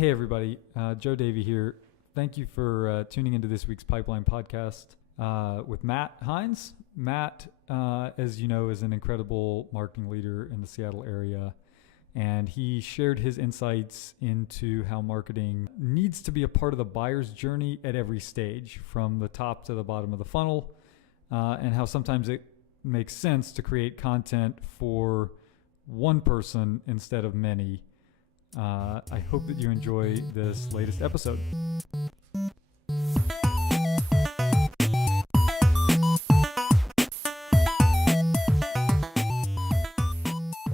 Hey everybody, Joe Davey here. Thank you for tuning into this week's Pipeline Podcast with Matt Heinz. Matt, as you know, is an incredible marketing leader in the Seattle area, and he shared his insights into how marketing needs to be a part of the buyer's journey at every stage, from the top to the bottom of the funnel, and how sometimes it makes sense to create content for one person instead of many. I hope that you enjoy this latest episode.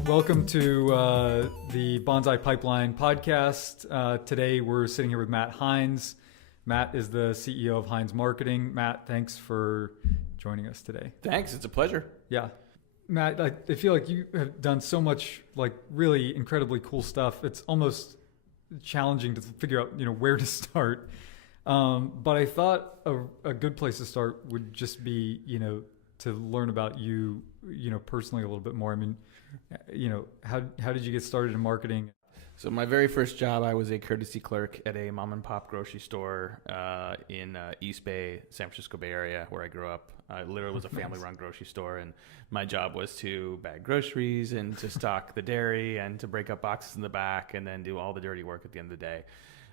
Welcome to the Banzai Pipeline Podcast. Today we're sitting here with Matt Heinz. Matt is the CEO of Heinz Marketing. Matt, thanks for joining us today. Thanks. It's a pleasure. Yeah. Matt, I feel like you have done so much really incredibly cool stuff. It's almost challenging to figure out, where to start. But I thought a good place to start would just be, to learn about you, personally a little bit more. I mean, how did you get started in marketing? So my very first job, I was a courtesy clerk at a mom and pop grocery store in East Bay, San Francisco Bay Area, where I grew up. It literally was a family-run grocery store, and my job was to bag groceries and to stock the dairy and to break up boxes in the back and then do all the dirty work at the end of the day.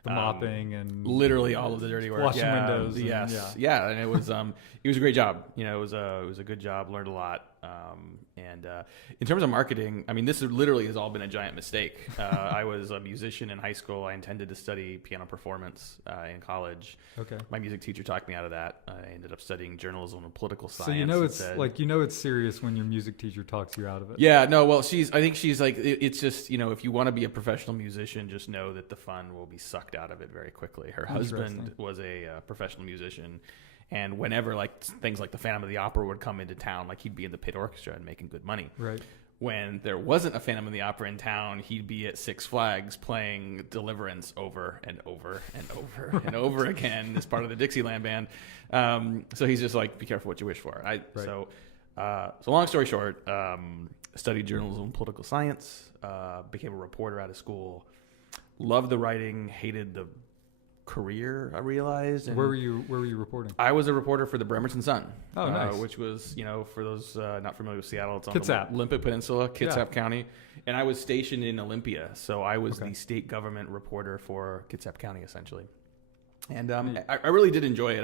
The mopping and literally all of the dirty work. Washing windows. Yes. Yeah. And it was a great job. It was a good job. Learned a lot. And in terms of marketing, I mean, this literally has all been a giant mistake. I was a musician in high school. I intended to study piano performance in college. Okay. My music teacher talked me out of that. I ended up studying journalism and political science. So it's serious when your music teacher talks you out of it. Yeah. No. Well, I think she's like, it's just, if you want to be a professional musician, just know that the fun will be sucked out of it very quickly. Her husband was a professional musician. And whenever things like the Phantom of the Opera would come into town, he'd be in the pit orchestra and making good money. Right. When there wasn't a Phantom of the Opera in town, he'd be at Six Flags playing Deliverance over and over and over right. and over again as part of the Dixieland band. So he's just like, be careful what you wish for. So long story short, studied journalism and political science, became a reporter out of school, loved the writing, hated the career, I realized. And where were you reporting? I was a reporter for the Bremerton Sun. Oh, nice. Which was, for those not familiar with Seattle, it's on Kitsap. the Olympic Peninsula, Kitsap County. And I was stationed in Olympia, so I was the state government reporter for Kitsap County, essentially. And I really did enjoy it.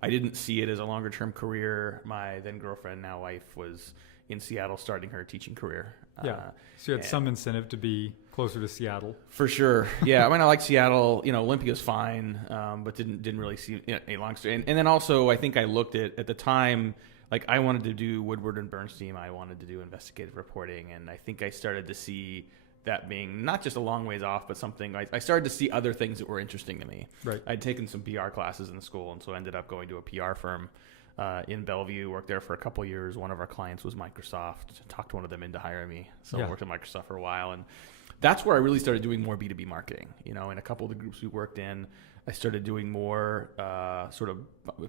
I didn't see it as a longer term career. My then girlfriend, now wife, was in Seattle starting her teaching career. Yeah. So you had some incentive to be closer to Seattle. For sure. Yeah. I mean, I like Seattle. Olympia's fine, but didn't really see a long story. And then also, I think I looked at the time, I wanted to do Woodward and Bernstein. I wanted to do investigative reporting. And I think I started to see that being not just a long ways off, but something I started to see other things that were interesting to me. Right. I'd taken some PR classes in school, and so I ended up going to a PR firm in Bellevue, worked there for a couple of years. One of our clients was Microsoft. Talked one of them into hiring me. So I worked at Microsoft for a while. And that's where I really started doing more B2B marketing. In a couple of the groups we worked in, I started doing more sort of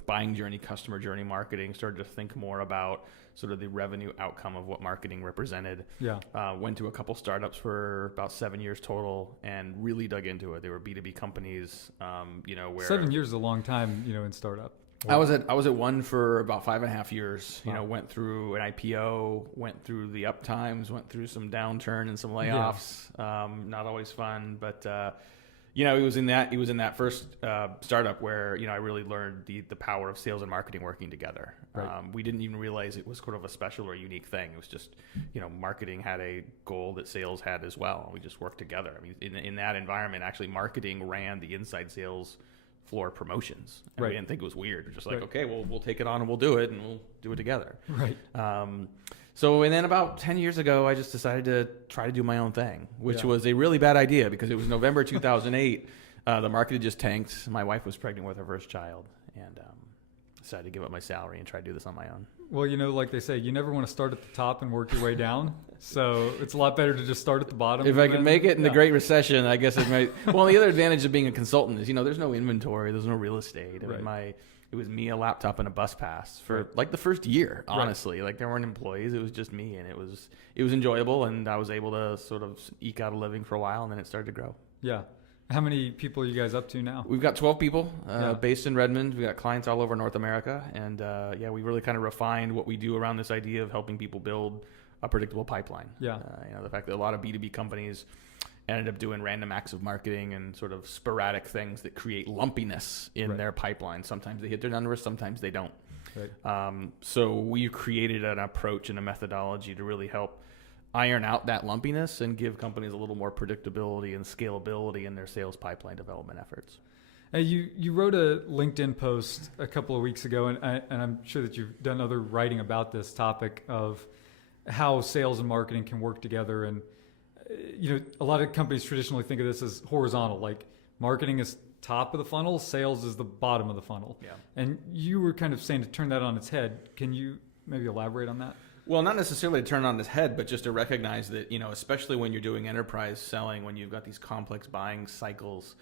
buying journey, customer journey marketing, started to think more about sort of the revenue outcome of what marketing represented. Yeah. Went to a couple startups for about 7 years total and really dug into it. They were B2B companies, where 7 years is a long time, in startup. I was at one for about 5.5 years. Wow. Went through an IPO, went through the up times, went through some downturn and some layoffs. Yeah. Not always fun, but it was in that first startup where I really learned the power of sales and marketing working together. Right. We didn't even realize it was sort of a special or unique thing. It was just marketing had a goal that sales had as well. We just worked together. I mean, in that environment, actually, marketing ran the inside sales floor promotions. And we didn't think it was weird. We're just like, okay, well, we'll take it on and we'll do it and we'll do it together. Right. And then about 10 years ago, I just decided to try to do my own thing, which was a really bad idea because it was November 2008. The market had just tanked. My wife was pregnant with her first child, and decided to give up my salary and try to do this on my own. Well, like they say, you never want to start at the top and work your way down. So it's a lot better to just start at the bottom. If I can make it in the Great Recession, I guess it might. Well, the other advantage of being a consultant is, there's no inventory, there's no real estate. I mean, it was me, a laptop, and a bus pass for the first year. Honestly, there weren't employees; it was just me, and it was enjoyable, and I was able to sort of eke out a living for a while, and then it started to grow. Yeah. How many people are you guys up to now? We've got 12 people based in Redmond. We've got clients all over North America. And we really kind of refined what we do around this idea of helping people build a predictable pipeline. Yeah. The fact that a lot of B2B companies ended up doing random acts of marketing and sort of sporadic things that create lumpiness in their pipeline. Sometimes they hit their numbers, sometimes they don't. Right. So we created an approach and a methodology to really help iron out that lumpiness and give companies a little more predictability and scalability in their sales pipeline development efforts. You wrote a LinkedIn post a couple of weeks ago, and I'm sure that you've done other writing about this topic of how sales and marketing can work together. And a lot of companies traditionally think of this as horizontal, like marketing is top of the funnel, sales is the bottom of the funnel. Yeah. And you were kind of saying to turn that on its head. Can you maybe elaborate on that? Well, not necessarily to turn it on its head, but just to recognize that, especially when you're doing enterprise selling, when you've got these complex buying cycles,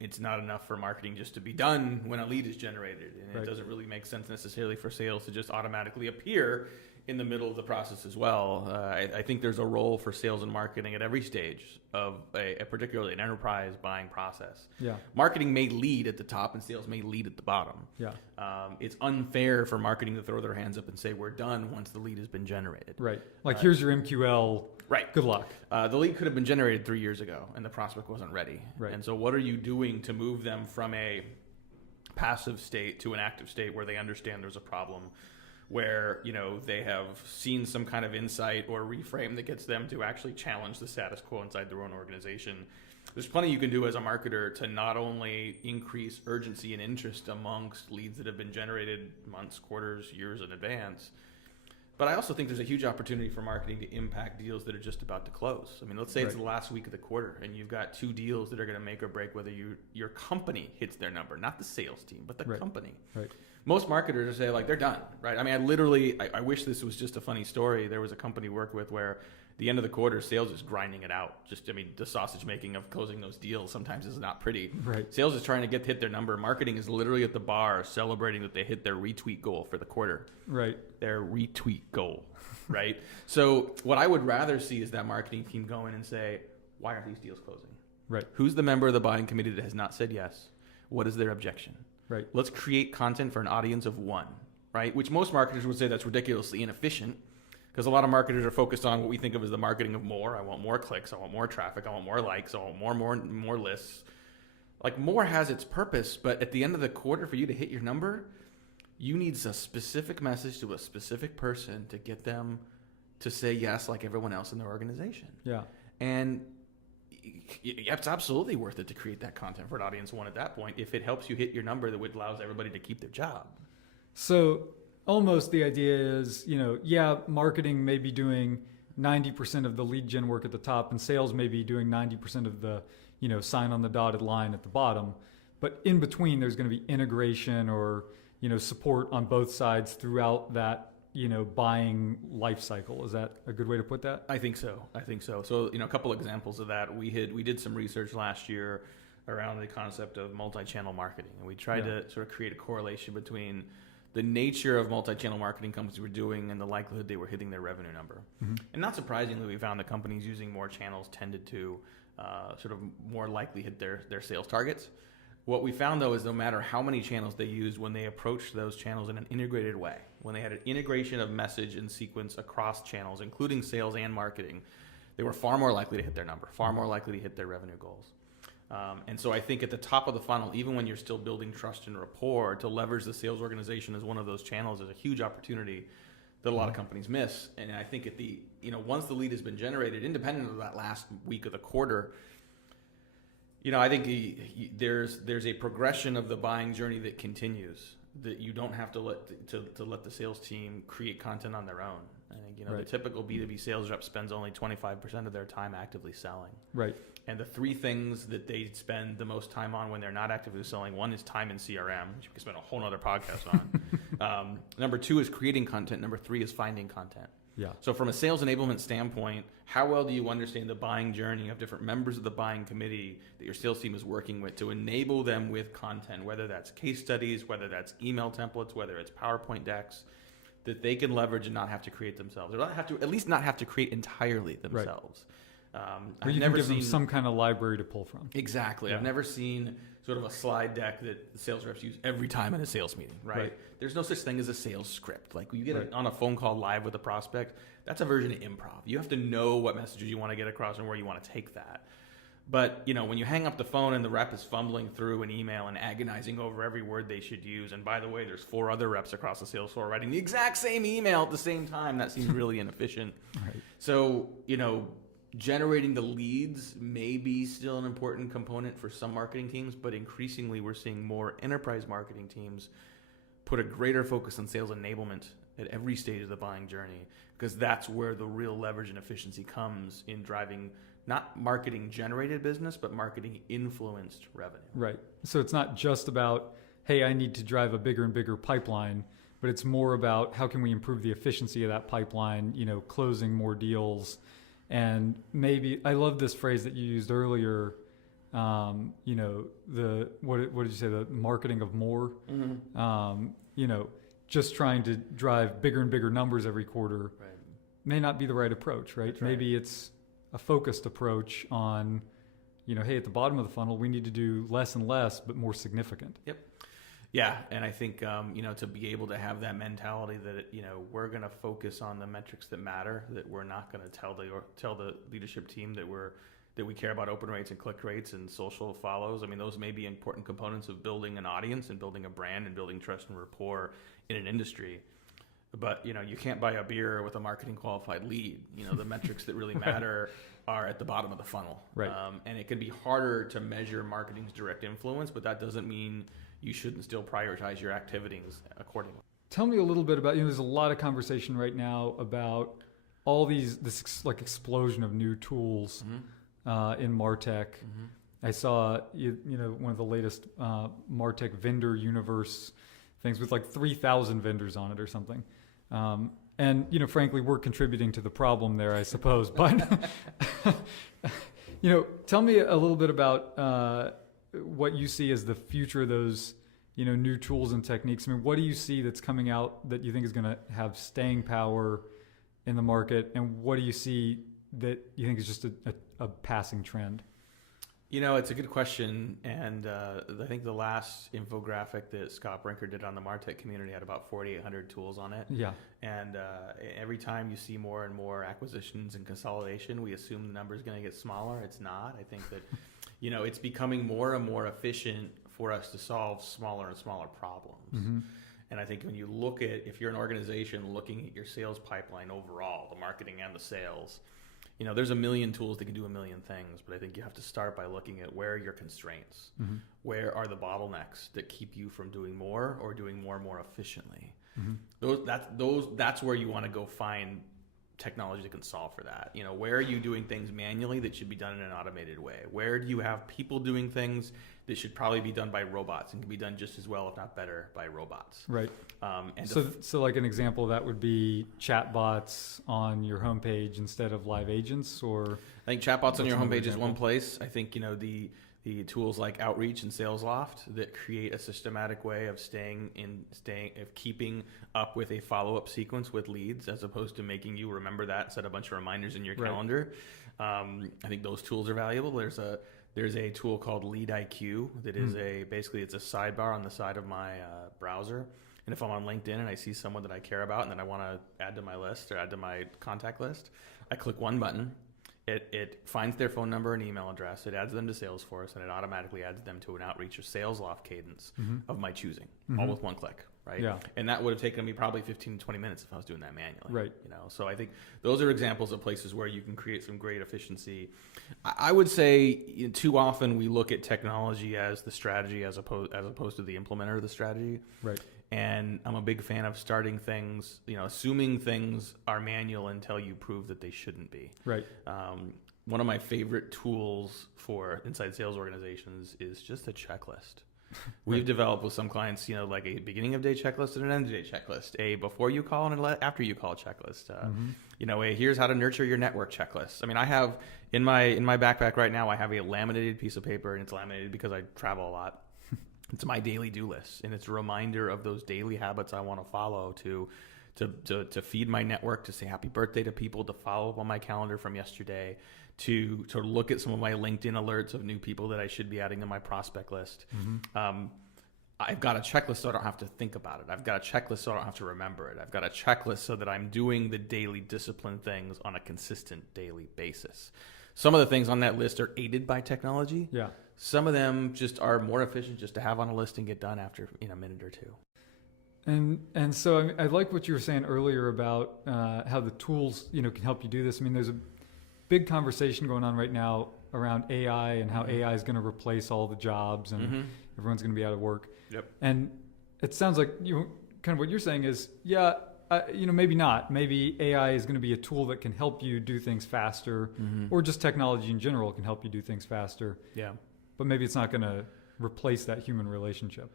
it's not enough for marketing just to be done when a lead is generated. And it doesn't really make sense necessarily for sales to just automatically appear in the middle of the process as well. I think there's a role for sales and marketing at every stage of particularly an enterprise buying process. Yeah. Marketing may lead at the top and sales may lead at the bottom. Yeah. It's unfair for marketing to throw their hands up and say, we're done once the lead has been generated. Right. Like, here's your MQL. Right. Good luck. The lead could have been generated 3 years ago and the prospect wasn't ready. Right. And so what are you doing to move them from a passive state to an active state where they understand there's a problem, where they have seen some kind of insight or reframe that gets them to actually challenge the status quo inside their own organization? There's plenty you can do as a marketer to not only increase urgency and interest amongst leads that have been generated months, quarters, years in advance, but I also think there's a huge opportunity for marketing to impact deals that are just about to close. I mean, let's say it's the last week of the quarter and you've got 2 deals that are going to make or break whether your company hits their number, not the sales team, but the company. Right. Most marketers say, like, they're done, right? I mean, I wish this was just a funny story. There was a company we worked with where the end of the quarter, sales is grinding it out. The sausage making of closing those deals sometimes is not pretty. Right. Sales is trying to hit their number. Marketing is literally at the bar celebrating that they hit their retweet goal for the quarter. Right. Their retweet goal, right? So what I would rather see is that marketing team go in and say, why aren't these deals closing? Right. Who's the member of the buying committee that has not said yes? What is their objection? Right. Let's create content for an audience of 1, right? Which most marketers would say that's ridiculously inefficient, because a lot of marketers are focused on what we think of as the marketing of more. I want more clicks. I want more traffic. I want more likes. I want more lists. Like, more has its purpose, but at the end of the quarter, for you to hit your number, you need a specific message to a specific person to get them to say yes like everyone else in their organization. Yeah. And it's absolutely worth it to create that content for an audience 1 at that point if it helps you hit your number that allows everybody to keep their job. So almost the idea is, marketing may be doing 90% of the lead gen work at the top and sales may be doing 90% of the, sign on the dotted line at the bottom. But in between, there's going to be integration or, support on both sides throughout that buying life cycle. Is that a good way to put that? I think so. So, a couple examples of that. We did some research last year around the concept of multi-channel marketing. And we tried to sort of create a correlation between the nature of multi-channel marketing companies were doing and the likelihood they were hitting their revenue number. Mm-hmm. And not surprisingly, we found that companies using more channels tended to sort of more likely hit their sales targets. What we found, though, is no matter how many channels they used, when they approached those channels in an integrated way, when they had an integration of message and sequence across channels, including sales and marketing, they were far more likely to hit their number, far more likely to hit their revenue goals. And so I think at the top of the funnel, even when you're still building trust and rapport, to leverage the sales organization as one of those channels is a huge opportunity that a lot of companies miss. And I think once the lead has been generated, independent of that last week of the quarter, I think there's a progression of the buying journey that continues, that you don't have to let the sales team create content on their own. I think the typical B2B sales rep spends only 25% of their time actively selling. Right. And the 3 things that they spend the most time on when they're not actively selling, 1 is time in CRM, which we can spend a whole other podcast on. Number 2 is creating content. Number 3 is finding content. Yeah. So from a sales enablement standpoint, how well do you understand the buying journey of different members of the buying committee that your sales team is working with to enable them with content, whether that's case studies, whether that's email templates, whether it's PowerPoint decks, that they can leverage and not have to create themselves, or at least not have to create entirely themselves. I've never seen some kind of library to pull from. Exactly. Yeah. I've never seen sort of a slide deck that the sales reps use every time in a sales meeting, right? There's no such thing as a sales script. Like when you get on a phone call live with a prospect, that's a version of improv. You have to know what messages you want to get across and where you want to take that. But, when you hang up the phone and the rep is fumbling through an email and agonizing over every word they should use, and by the way, there's 4 other reps across the sales floor writing the exact same email at the same time, that seems really inefficient. Right. So, generating the leads may be still an important component for some marketing teams, but increasingly we're seeing more enterprise marketing teams put a greater focus on sales enablement at every stage of the buying journey, because that's where the real leverage and efficiency comes in driving not marketing generated business, but marketing influenced revenue. Right. So it's not just about, hey, I need to drive a bigger and bigger pipeline, but it's more about how can we improve the efficiency of that pipeline, closing more deals. And maybe, I love this phrase that you used earlier, what did you say, the marketing of more? Mm-hmm. Just trying to drive bigger and bigger numbers every quarter may not be the right approach, right? That's right. Maybe it's a focused approach on, hey, at the bottom of the funnel, we need to do less and less, but more significant. Yep. Yeah. And I think, to be able to have that mentality that, we're going to focus on the metrics that matter, that we're not going to tell the leadership team that we care about open rates and click rates and social follows. I mean, those may be important components of building an audience and building a brand and building trust and rapport in an industry. But, you can't buy a beer with a marketing qualified lead. The metrics that really matter are at the bottom of the funnel. Right. And it can be harder to measure marketing's direct influence, but that doesn't mean you shouldn't still prioritize your activities accordingly. Tell me a little bit about, there's a lot of conversation right now about all this explosion of new tools in MarTech. Mm-hmm. I saw, one of the latest MarTech vendor universe things with 3,000 vendors on it or something. And, frankly, we're contributing to the problem there, I suppose. But, tell me a little bit about what you see as the future of those, new tools and techniques. I mean, what do you see that's coming out that you think is going to have staying power in the market? And what do you see that you think is just a passing trend? It's a good question, and I think the last infographic that Scott Brinker did on the MarTech community had about 4,800 tools on it. Yeah. And every time you see more and more acquisitions and consolidation, we assume the number is going to get smaller. It's not. I think that, it's becoming more and more efficient for us to solve smaller and smaller problems. Mm-hmm. And I think when you look at, if you're an organization looking at your sales pipeline overall, the marketing and the sales, there's a million tools that can do a million things, but I think you have to start by looking at where are your constraints, mm-hmm. where are the bottlenecks that keep you from doing more or doing more efficiently. Mm-hmm. That's where you want to go find technology that can solve for that. Where are you doing things manually that should be done in an automated way? Where do you have people doing things that should probably be done by robots and can be done just as well, if not better, by robots? Right. So like an example of that would be chatbots on your homepage instead of live agents, or? I think chatbots on your homepage is one place. I think, the tools like Outreach and SalesLoft that create a systematic way of keeping up with a follow-up sequence with leads, as opposed to making you remember that and set a bunch of reminders in your calendar. I think those tools are valuable. There's a tool called Lead IQ that is basically it's a sidebar on the side of my browser. And if I'm on LinkedIn and I see someone that I care about and that I want to add to my list or add to my contact list, I click one button. It finds their phone number and email address. It adds them to Salesforce, and it automatically adds them to an Outreach or SalesLoft cadence of my choosing, all with one click, right? Yeah. And that would have taken me probably 15 to 20 minutes if I was doing that manually. Right. So I think those are examples of places where you can create some great efficiency. I would say too often we look at technology as the strategy as opposed to the implementer of the strategy. Right. And I'm a big fan of starting things, assuming things are manual until you prove that they shouldn't be. Right. One of my favorite tools for inside sales organizations is just a checklist. We've developed with some clients, like a beginning of day checklist and an end of day checklist, a before you call and a after you call checklist. A here's how to nurture your network checklist. I mean, I have in my backpack right now, I have a laminated piece of paper, and it's laminated because I travel a lot. It's my daily do list, and it's a reminder of those daily habits I want to follow to feed my network, to say happy birthday to people, to follow up on my calendar from yesterday, to look at some of my LinkedIn alerts of new people that I should be adding to my prospect list. I've got a checklist so I don't have to think about it. I've got a checklist so I don't have to remember it. I've got a checklist so that I'm doing the daily discipline things on a consistent daily basis. Some of the things on that list are aided by technology. Yeah. Some of them just are more efficient just to have on a list and get done after a minute or two. And so I like what you were saying earlier about how the tools, can help you do this. I mean, there's a big conversation going on right now around AI and how AI is going to replace all the jobs and everyone's going to be out of work. Yep. And it sounds like kind of what you're saying is, maybe not. Maybe AI is going to be a tool that can help you do things faster, or just technology in general can help you do things faster. Yeah. But maybe it's not going to replace that human relationship.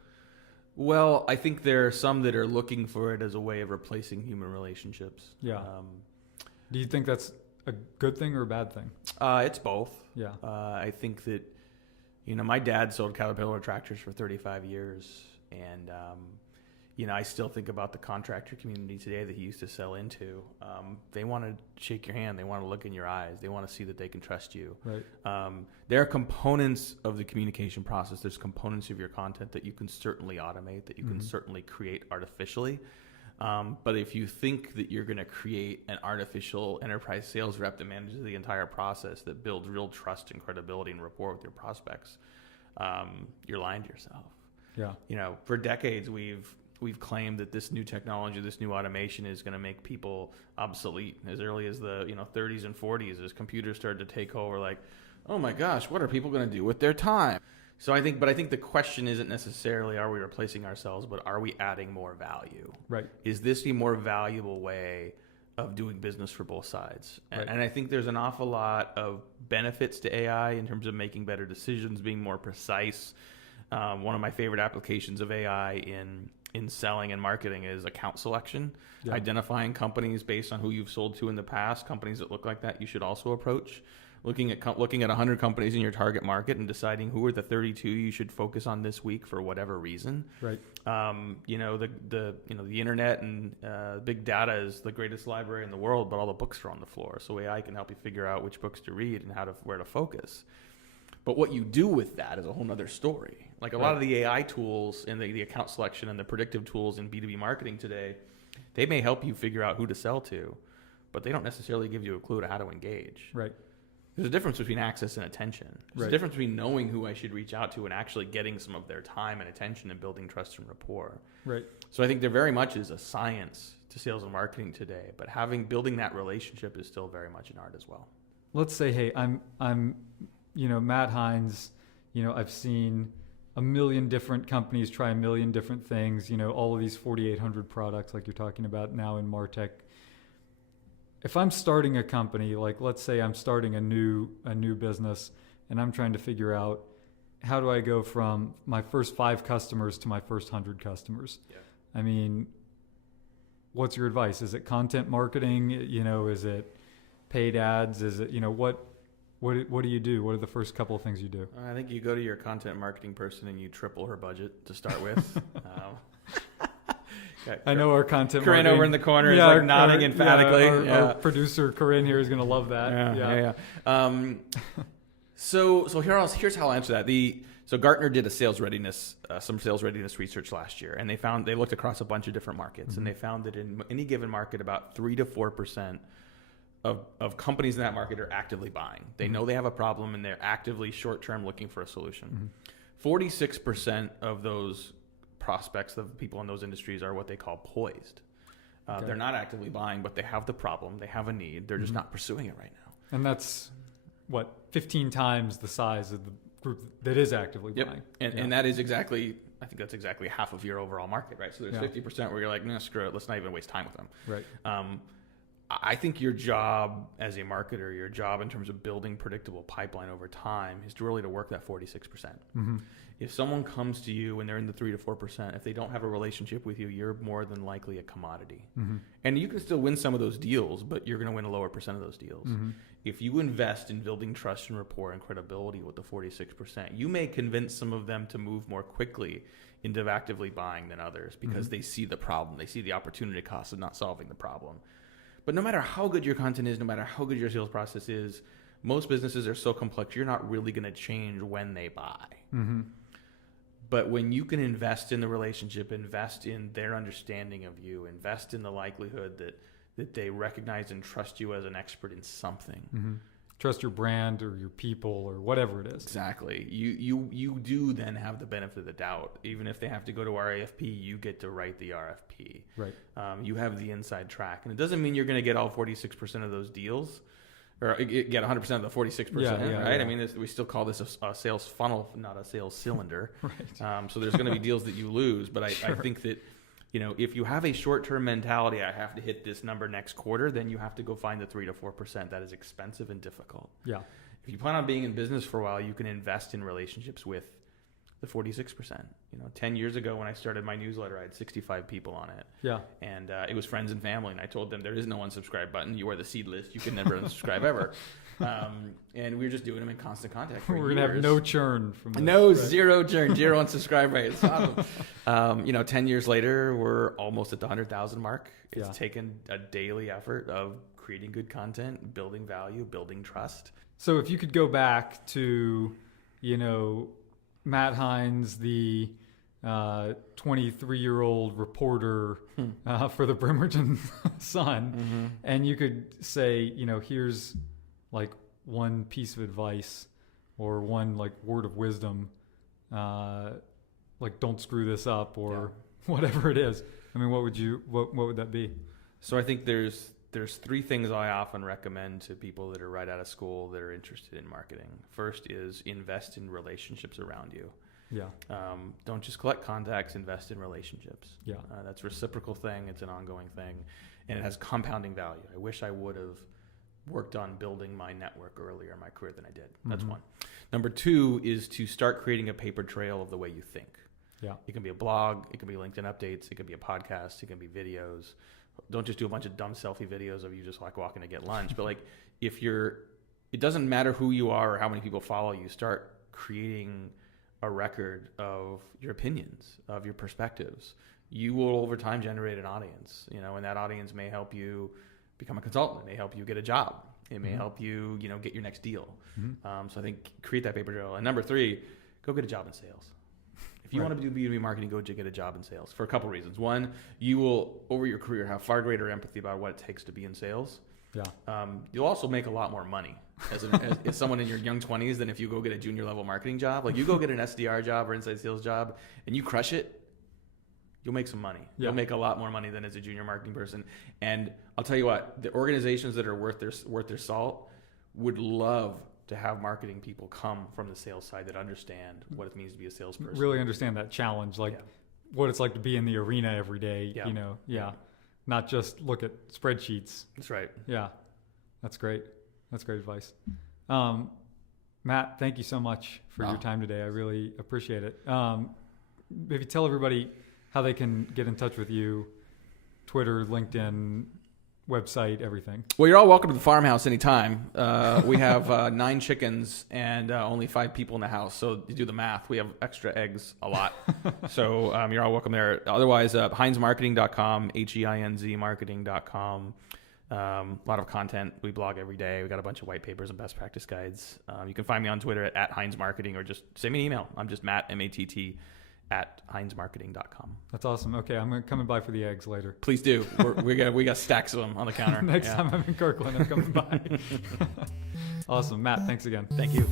Well, I think there are some that are looking for it as a way of replacing human relationships. Yeah. Do you think that's a good thing or a bad thing? It's both. Yeah. I think that, my dad sold Caterpillar tractors for 35 years. And, I still think about the contractor community today that he used to sell into. They want to shake your hand. They want to look in your eyes. They want to see that they can trust you. Right. There are components of the communication process. There's components of your content that you can certainly automate, that you can certainly create artificially. But if you think that you're going to create an artificial enterprise sales rep that manages the entire process, that builds real trust and credibility and rapport with your prospects, you're lying to yourself. Yeah. For decades, we've claimed that this new technology, this new automation is going to make people obsolete. As early as the 30s and 40s, as computers started to take over, like, oh my gosh, what are people going to do with their time? So I think the question isn't necessarily are we replacing ourselves, but are we adding more value? Right. Is this a more valuable way of doing business for both sides? Right. And I think there's an awful lot of benefits to AI in terms of making better decisions, being more precise. One of my favorite applications of AI in selling and marketing is account selection. Yeah. Identifying companies based on who you've sold to in the past, companies that look like that you should also approach. Looking at 100 companies in your target market and deciding who are the 32 you should focus on this week for whatever reason. Right. The internet and big data is the greatest library in the world, but all the books are on the floor. So AI can help you figure out which books to read and where to focus. But what you do with that is a whole nother story. Like a lot of the AI tools and the account selection and the predictive tools in B2B marketing today, they may help you figure out who to sell to, but they don't necessarily give you a clue to how to engage. Right. There's a difference between access and attention. There's a difference between knowing who I should reach out to and actually getting some of their time and attention and building trust and rapport. Right. So I think there very much is a science to sales and marketing today, but building that relationship is still very much an art as well. Let's say, hey, I'm Matt Heinz, I've seen a million different companies try a million different things, all of these 4,800 products like you're talking about now in MarTech. If I'm starting a company, like let's say I'm starting a new business and I'm trying to figure out how do I go from my first 5 customers to my first 100 customers? Yeah. I mean, what's your advice? Is it content marketing? Is it paid ads? Is it, what do you do? What are the first couple of things you do? I think you go to your content marketing person and you triple her budget to start with. I know our content Corinne marketing. over in the corner is nodding emphatically. Our producer Corinne here is going to love that. Yeah. So here's how I'll answer that. So Gartner did some sales readiness research last year, and they looked across a bunch of different markets, and they found that in any given market, about 3 to 4% of companies in that market are actively buying. They know they have a problem, and they're actively short-term looking for a solution. 46% of those prospects, the people in those industries, are what they call poised. They're not actively buying, but they have the problem. They have a need. They're just not pursuing it right now. And that's 15 times the size of the group that is actively buying. And that is exactly, I think that's exactly half of your overall market, right? So there's 50% where you're like, no, screw it. Let's not even waste time with them. Right. I think your job as a marketer, your job in terms of building predictable pipeline over time is to really to work that 46%. If someone comes to you and they're in the 3 to 4%, if they don't have a relationship with you, you're more than likely a commodity. And you can still win some of those deals, but you're going to win a lower percent of those deals. If you invest in building trust and rapport and credibility with the 46%, you may convince some of them to move more quickly into actively buying than others because they see the problem. They see the opportunity cost of not solving the problem. But no matter how good your content is, no matter how good your sales process is, most businesses are so complex, you're not really going to change when they buy. Mm-hmm. But when you can invest in the relationship, invest in their understanding of you, invest in the likelihood that they recognize and trust you as an expert in something. Mm-hmm. Trust your brand or your people or whatever it is. Exactly. You do then have the benefit of the doubt. Even if they have to go to RFP, you get to write the RFP. Right. You have the inside track. And it doesn't mean you're going to get all 46% of those deals or get 100% of the 46%, right? Yeah. I mean, we still call this a sales funnel, not a sales cylinder. Right. So there's going to be deals that you lose. But Sure. I think that, if you have a short-term mentality, I have to hit this number next quarter, then you have to go find the 3 to 4%. That is expensive and difficult. Yeah. If you plan on being in business for a while, you can invest in relationships with the 46%. 10 years ago when I started my newsletter, I had 65 people on it. Yeah. And it was friends and family. And I told them there is no unsubscribe button. You are the seed list. You can never unsubscribe ever. And we were just doing them in constant contact for We're years. going to have no churn from this. No, right? Zero churn, 0 unsubscribe rate. It's awesome. 10 years later, we're almost at the 100,000 mark. It's taken a daily effort of creating good content, building value, building trust. So if you could go back to, Matt Heinz, the 23-year-old reporter for the Bremerton Sun, and you could say, here's like one piece of advice or one like word of wisdom, like don't screw this up or whatever it is. I mean, what would that be? So I think there's 3 things I often recommend to people that are right out of school that are interested in marketing. First is invest in relationships around you. Yeah. Don't just collect contacts, invest in relationships. Yeah. That's a reciprocal thing. It's an ongoing thing, and it has compounding value. I wish I would have worked on building my network earlier in my career than I did. That's one. Number 2 is to start creating a paper trail of the way you think. Yeah. It can be a blog. It can be LinkedIn updates. It can be a podcast. It can be videos. Don't just do a bunch of dumb selfie videos of you just like walking to get lunch. But like it doesn't matter who you are or how many people follow you. Start creating a record of your opinions, of your perspectives. You will over time generate an audience, and that audience may help you become a consultant. It may help you get a job. It may help you, get your next deal. So I think create that paper trail. And number 3, go get a job in sales. If you want to do B2B marketing, go get a job in sales for a couple reasons. One, you will, over your career, have far greater empathy about what it takes to be in sales. Yeah. You'll also make a lot more money as someone in your young 20s than if you go get a junior level marketing job. Like you go get an SDR job or inside sales job and you crush it, you'll make some money. Yeah. You'll make a lot more money than as a junior marketing person. And I'll tell you what, the organizations that are worth their salt would love to have marketing people come from the sales side that understand what it means to be a salesperson. Really understand that challenge, like what it's like to be in the arena every day, not just look at spreadsheets. That's right. Yeah, that's great. That's great advice. Matt, thank you so much for your time today. I really appreciate it. Maybe tell everybody how they can get in touch with you, Twitter, LinkedIn, website, everything. Well, you're all welcome to the farmhouse anytime. We have 9 chickens and only 5 people in the house. So you do the math. We have extra eggs a lot. So you're all welcome there. Otherwise, HeinzMarketing.com, HEINZ marketing.com. A lot of content. We blog every day. We got a bunch of white papers and best practice guides. You can find me on Twitter at Heinz Marketing or just send me an email. I'm just Matt, MATT, at HeinzMarketing.com. That's awesome. Okay, I'm coming by for the eggs later. Please do. We got stacks of them on the counter. Next time I'm in Kirkland, I'm coming by. Awesome. Matt, thanks again. Thank you.